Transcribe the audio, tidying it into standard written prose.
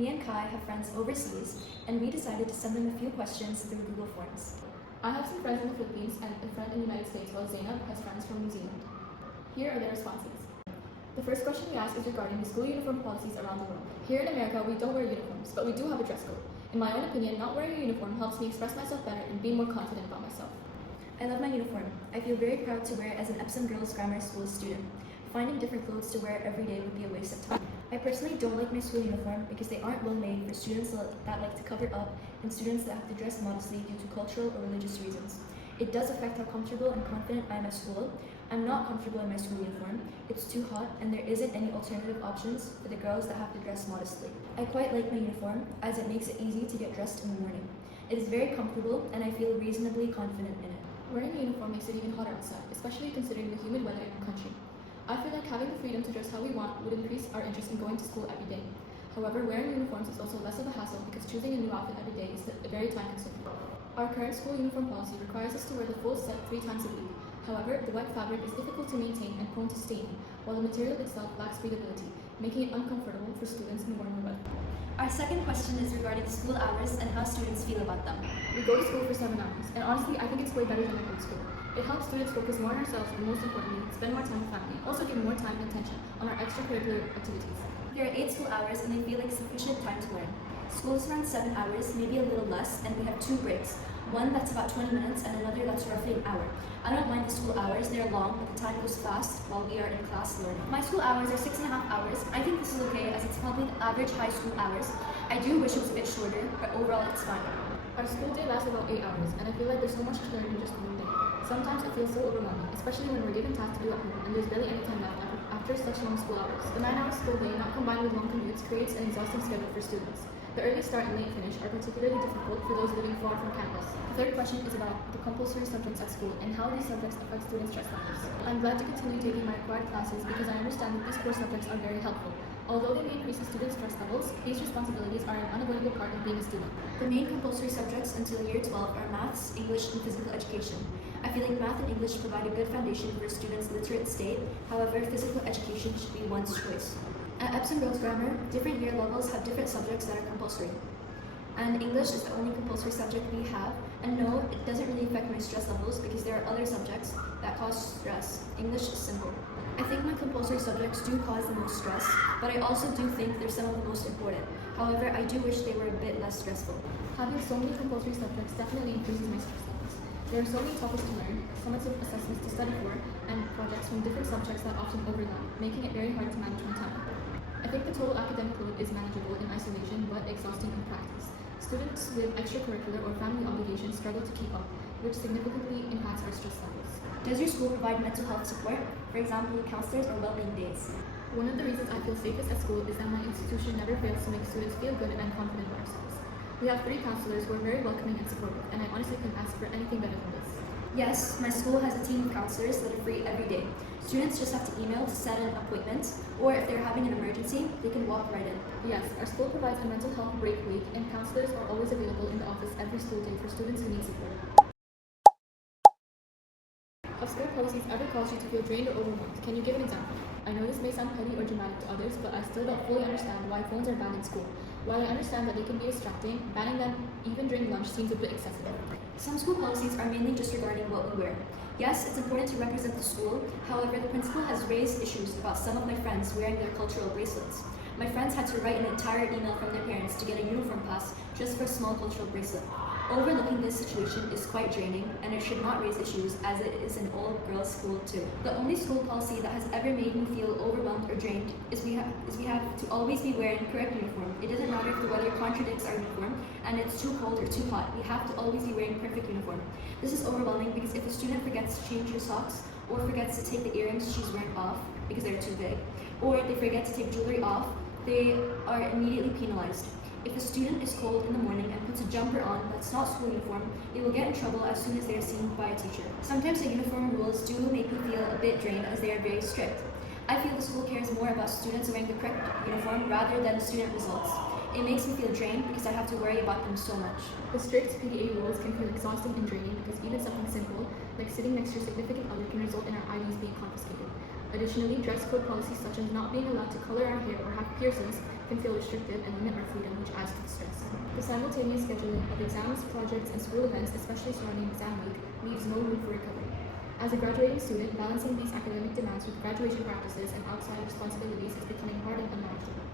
Me and Kai have friends overseas, and we decided to send them a few questions through Google Forms. I have some friends in the Philippines and a friend in the United States, while Zainab has friends from New Zealand. Here are their responses. The first question we asked is regarding the school uniform policies around the world. Here in America, we don't wear uniforms, but we do have a dress code. In my own opinion, not wearing a uniform helps me express myself better and be more confident about myself. I love my uniform. I feel very proud to wear it as an Epsom Girls Grammar School student. Finding different clothes to wear every day would be a waste of time. I personally don't like my school uniform because they aren't well made for students that like to cover up and students that have to dress modestly due to cultural or religious reasons. It does affect how comfortable and confident I am at school. I'm not comfortable in my school uniform. It's too hot and there isn't any alternative options for the girls that have to dress modestly. I quite like my uniform as it makes it easy to get dressed in the morning. It is very comfortable and I feel reasonably confident in it. Wearing a uniform makes it even hotter outside, especially considering the humid weather in our country. I feel like having the freedom to dress how we want would increase our interest in going to school every day. However, wearing uniforms is also less of a hassle because choosing a new outfit every day is very time-consuming. Our current school uniform policy requires us to wear the full set 3 times a week. However, the wet fabric is difficult to maintain and prone to staining, while the material itself lacks breathability, making it uncomfortable for students in warmer weather. Our second question is regarding school hours and how students feel about them. We go to school for 7 hours, and honestly, I think it's way better than a good school. It helps students focus more on ourselves and, most importantly, spend more time with family, also give more time and attention on our extracurricular activities. There are 8 school hours and they feel like sufficient time to learn. School is around 7 hours, maybe a little less, and we have 2 breaks. One that's about 20 minutes and another that's roughly an hour. I don't mind the school hours, they're long, but the time goes fast while we are in class learning. My school hours are 6.5 hours. I think this is okay as it's probably the average high school hours. I do wish it was a bit shorter, but overall it's fine. Our school day lasts about 8 hours, and I feel like there's so much to learn in just one day. Sometimes it feels so overwhelming, especially when we're given tasks to do at home and there's barely any time left after such long school hours. The 9-hour school day, not combined with long commutes, creates an exhausting schedule for students. The early start and late finish are particularly difficult for those living far from campus. The third question is about the compulsory subjects at school and how these subjects affect students' stress levels. I'm glad to continue taking my required classes because I understand that these core subjects are very helpful. Although they may increase the students' stress levels, these responsibilities are an unavoidable part of being a student. The main compulsory subjects until year 12 are maths, English, and physical education. I feel like math and English provide a good foundation for a student's literate state. However, physical education should be one's choice. At Epsom Girls Grammar, different year levels have different subjects that are compulsory. And English is the only compulsory subject we have. And no, it doesn't really affect my stress levels because there are other subjects that cause stress. English is simple. I think my compulsory subjects do cause the most stress, but I also do think they're some of the most important. However, I do wish they were a bit less stressful. Having so many compulsory subjects definitely increases my stress levels. There are so many topics to learn, summative assessments to study for, and projects from different subjects that often overlap, making it very hard to manage my time. I think the total academic load is manageable in isolation, but exhausting in practice. Students with extracurricular or family obligations struggle to keep up, which significantly impacts our stress levels. Does your school provide mental health support? For example, counselors or well-being days? One of the reasons I feel safest at school is that my institution never fails to make students feel good and confident in ourselves. We have 3 counselors who are very welcoming and supportive, and I honestly couldn't ask for anything better than this. Yes, my school has a team of counselors that are free every day. Students just have to email to set an appointment, or if they're having an emergency, they can walk right in. Yes, our school provides a mental health break week, and counselors are always available in the office every school day for students who need support. Have school policies ever caused you to feel drained or overwhelmed? Can you give an example? I know this may sound petty or dramatic to others, but I still don't fully understand why phones are banned in school. While I understand that they can be distracting, banning them even during lunch seems a bit excessive. Some school policies are mainly just regarding what we wear. Yes, it's important to represent the school. However, the principal has raised issues about some of my friends wearing their cultural bracelets. My friends had to write an entire email from their parents to get a uniform pass just for a small cultural bracelet. Overlooking this situation is quite draining, and it should not raise issues as it is an all-girls school too. The only school policy that has ever made me feel overwhelmed or drained is we have to always be wearing correct uniform. It doesn't matter if the weather contradicts our uniform and it's too cold or too hot. We have to always be wearing perfect uniform. This is overwhelming because if a student forgets to change her socks or forgets to take the earrings she's wearing off because they're too big, or if they forget to take jewelry off, they are immediately penalized. If a student is cold in the morning and puts a jumper on that's not school uniform, they will get in trouble as soon as they are seen by a teacher. Sometimes the uniform rules do make me feel a bit drained as they are very strict. I feel the school cares more about students wearing the correct uniform rather than student results. It makes me feel drained because I have to worry about them so much. The strict PDA rules can feel exhausting and draining because even something simple, like sitting next to your significant other, can result in our IDs being confiscated. Additionally, dress code policies such as not being allowed to color our hair or have piercings can feel restrictive and limit our freedom, which adds to the stress. The simultaneous scheduling of exams, projects, and school events, especially surrounding exam week, leaves no room for recovery. As a graduating student, balancing these academic demands with graduation practices and outside responsibilities is becoming hard and unmanageable.